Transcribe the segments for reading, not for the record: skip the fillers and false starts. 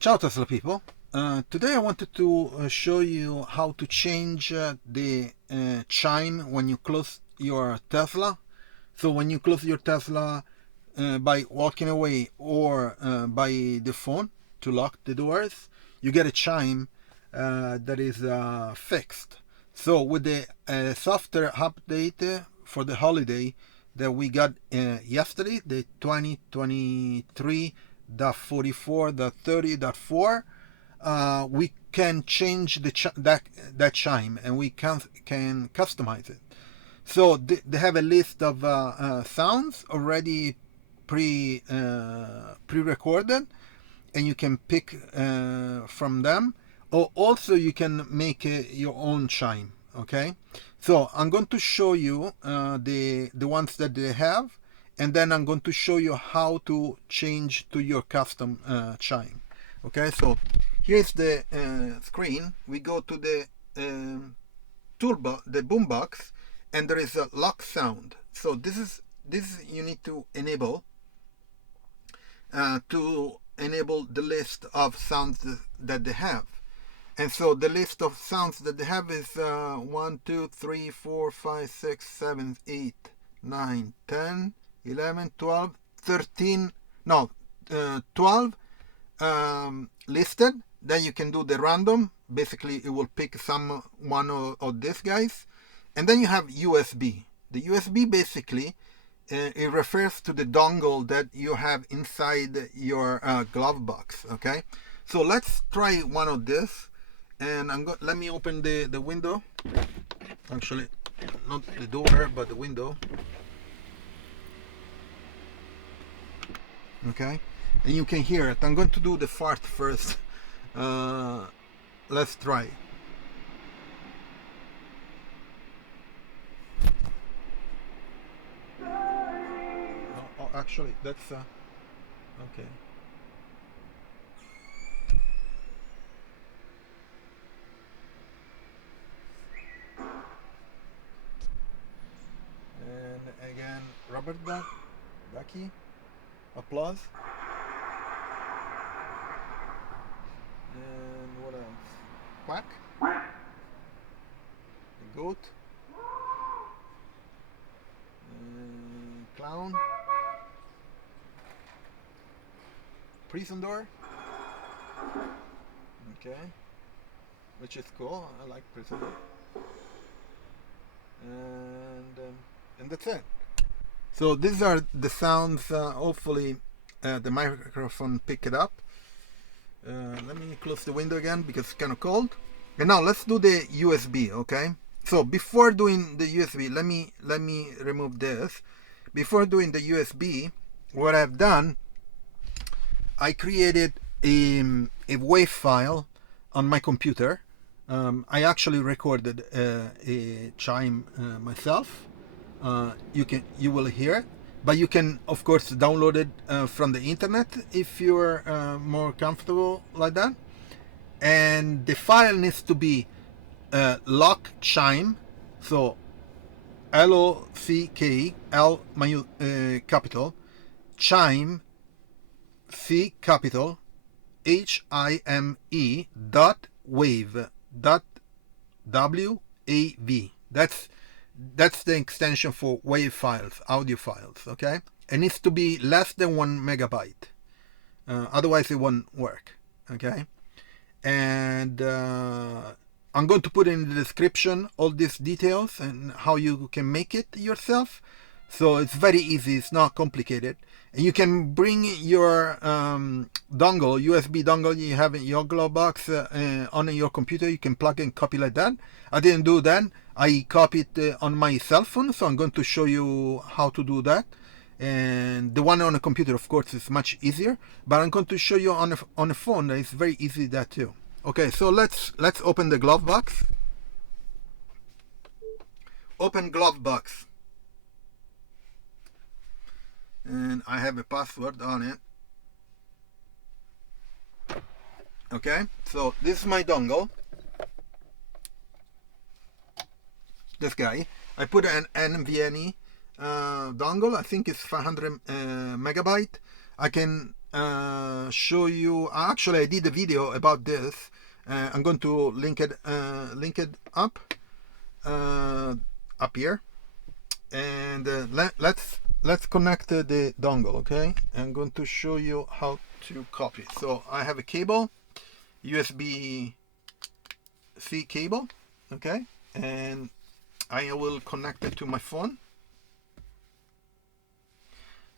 Ciao Tesla people. Today I wanted to show you how to change the chime when you close your Tesla. So when you close your Tesla by walking away or by the phone to lock the doors, you get a chime that is fixed. So with the software update for the holiday that we got yesterday, the 2023.44.30.4, we can change that chime, and we can customize it. So they have a list of sounds already pre-recorded, and you can pick from them. Or also you can make your own chime. Okay, so I'm going to show you the ones that they have, and then I'm going to show you how to change to your custom chime. Okay, so here's the screen. We go to the toolbar, the Boombox, and there is a lock sound. So this you need to enable the list of sounds that they have. And so the list of sounds that they have is 1, 2, 3, 4, 5, 6, 7, 8, 9, 10, 11, 12, 13, no, 12 listed. Then you can do the random. Basically, it will pick one of these guys. And then you have USB. The USB basically, it refers to the dongle that you have inside your glove box. Okay, so let's try one of this. And let me open the window. Actually, not the door, but the window. Okay, and you can hear it. I'm going to do the fart first. Let's try. Oh, actually, that's okay. And again, Robert Ducky, applause. And what else? Quack. The goat. Clown. Prison door. Okay, which is cool. I like prison door. And that's it. So these are the sounds. Hopefully the microphone pick it up. Let me close the window again because it's kind of cold. And now let's do the USB. Okay, so before doing the USB, let me remove this. Before doing the USB, what I've done, I created a WAV file on my computer. I actually recorded a chime myself. You will hear it, but you can of course download it from the internet if you're more comfortable like that. And the file needs to be Lock Chime, so LOCKL capital chime C capital HIME .wav .wav. That's the extension for WAV files, audio files. Okay, it needs to be less than 1 megabyte, otherwise it won't work. Okay, and I'm going to put in the description all these details and how you can make it yourself. So it's very easy, it's not complicated. And you can bring your dongle, USB dongle you have in your glove box on your computer. You can plug and copy like that. I didn't do that. I copied on my cell phone, so I'm going to show you how to do that. And the one on a computer, of course, is much easier. But I'm going to show you on a phone. It's very easy that too. Okay, so let's open the glove box. Open glove box. And I have a password on it. Okay, so this is my dongle. This guy. I put an NVMe dongle. I think it's 500 megabyte. I can show you. Actually, I did a video about this. I'm going to link it up here, and let's connect the dongle. Okay, I'm going to show you how to copy. So I have a cable, USB-C cable. Okay, and I will connect it to my phone.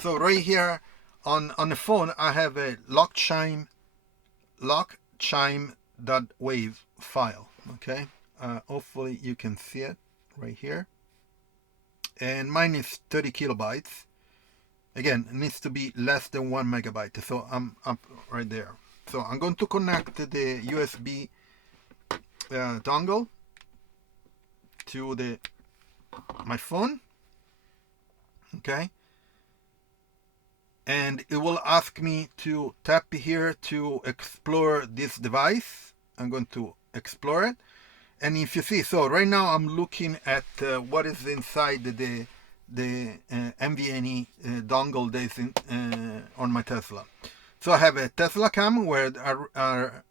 So right here on the phone, I have a LockChime.wav file. Okay, hopefully you can see it right here. And mine is 30 kilobytes. Again, it needs to be less than 1 megabyte. So I'm up right there. So I'm going to connect the USB dongle to my phone. Okay. And it will ask me to tap here to explore this device. I'm going to explore it. And if you see, so right now I'm looking at what is inside the NVMe dongle that is on my Tesla. So I have a Tesla cam where are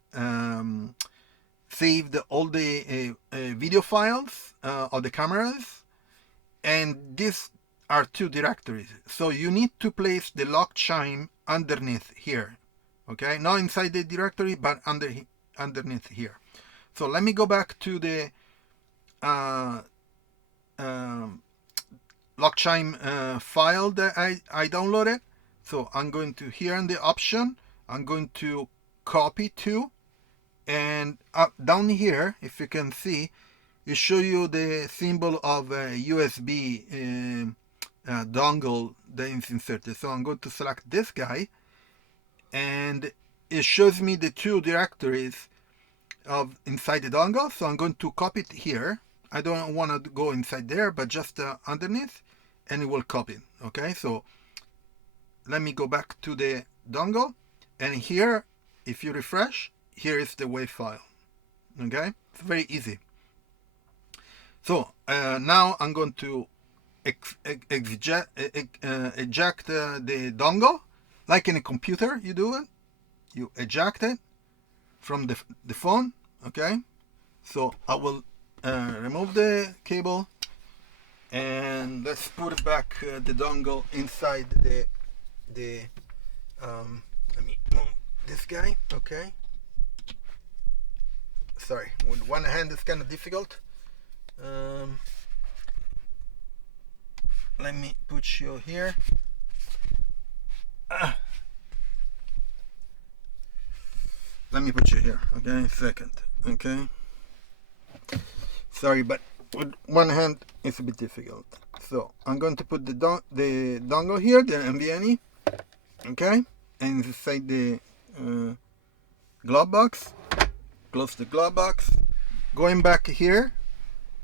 saved all the video files of the cameras, and these are two directories. So you need to place the Lock Chime underneath here. Okay, not inside the directory, but underneath here. So let me go back to the Lock Chime file that I downloaded. So I'm going to here in the option, I'm going to copy to, and up down here, if you can see, it show you the symbol of a USB dongle that is inserted. So I'm going to select this guy, and it shows me the two directories of inside the dongle. So I'm going to copy it here. I don't want to go inside there, but just underneath, and it will copy. Okay, so let me go back to the dongle, and here, if you refresh, here is the WAV file. Okay, it's very easy. So now I'm going to eject the dongle, like in a computer. You do it. You eject it from the phone. Okay, so I will remove the cable, and let's put back the dongle inside the let me move this guy. Okay, sorry, with one hand it's kind of difficult. Let me put you here. Let me put you here. Okay, second. Okay, sorry, but with one hand it's a bit difficult. So I'm going to put the dongle here, the NVMe. Okay, and inside the glove box. Close the glove box. Going back here,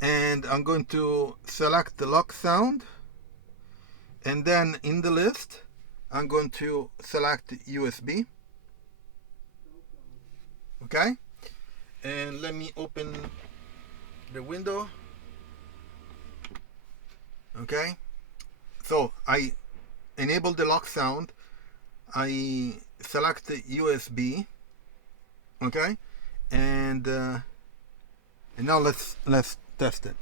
and I'm going to select the lock sound, and then in the list I'm going to select USB. Okay, and let me open the window. Okay, so I enable the lock sound. I select the USB. Okay, and now let's test it.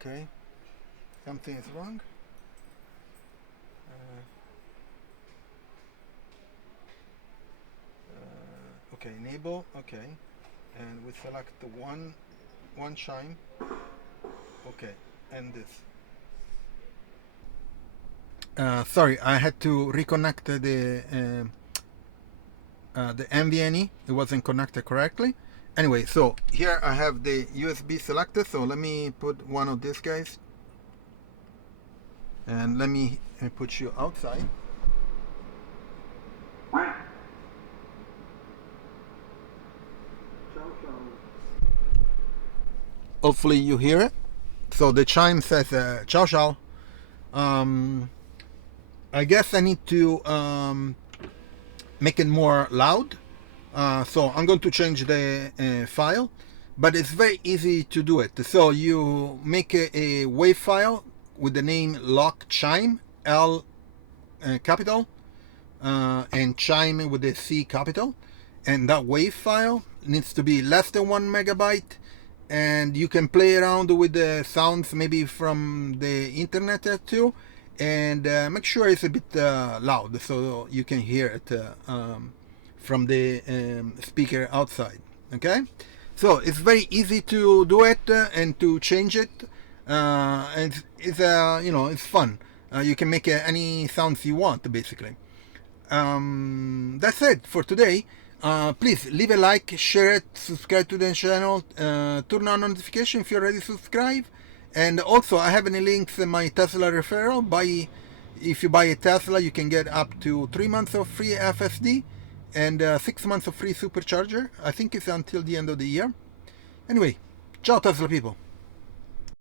Okay, something is wrong. Okay, enable. Okay, and we select the one chime. Okay, and this. Sorry, I had to reconnect the NVMe. It wasn't connected correctly. Anyway, so here I have the USB selected. So let me put one of these guys, and let me put you outside. Hopefully you hear it. So the chime says ciao ciao. I guess I need to make it more loud. So I'm going to change the file, but it's very easy to do it. So you make a WAV file with the name Lock Chime, L capital, and Chime with the C capital, and that WAV file needs to be less than 1 megabyte, and you can play around with the sounds maybe from the internet too, and make sure it's a bit loud so you can hear it from the speaker outside. Okay, so it's very easy to do it and to change it, and it's you know, it's fun. You can make any sounds you want basically. That's it for today. Please leave a like, share it, subscribe to the channel, turn on notification if you already subscribed, and also I have any links in my Tesla referral. If you buy a Tesla, you can get up to 3 months of free FSD and 6 months of free Supercharger. I think it's until the end of the year. Anyway, ciao Tesla people.